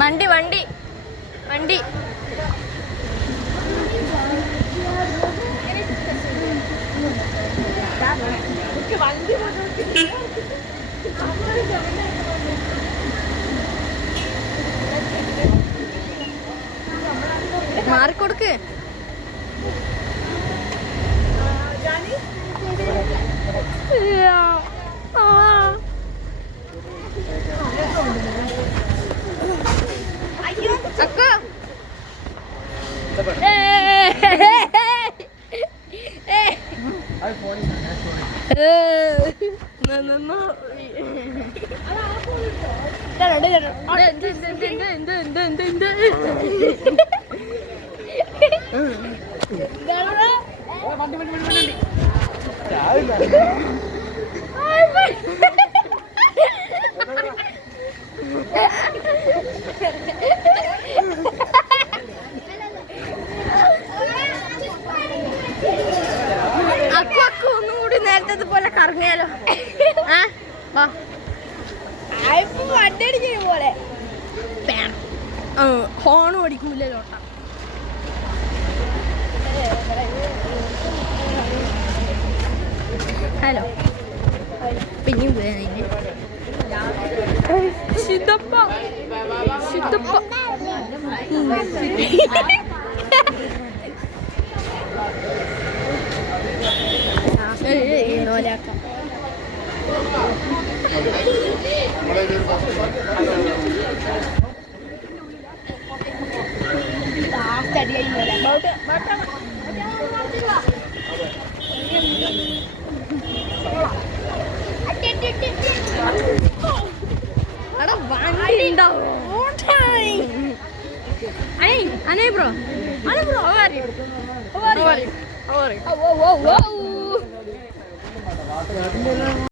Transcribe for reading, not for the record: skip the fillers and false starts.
വണ്ടി വണ്ടി വണ്ടി മാറിക്കൊടുക്ക്. ഒന്നുകൂടി നേരത്തെ പോലെ കറങ്ങിയാലോ? വണ്ടി അടിക്കുന്ന പോലെ ഹോണും അടിക്കൂലോ. ഹലോ പിന്നെയും സിദ്ധപ്പ സിദ്ധപ്പ നോലാക്കാം. Aneh bro, how are you? How are you?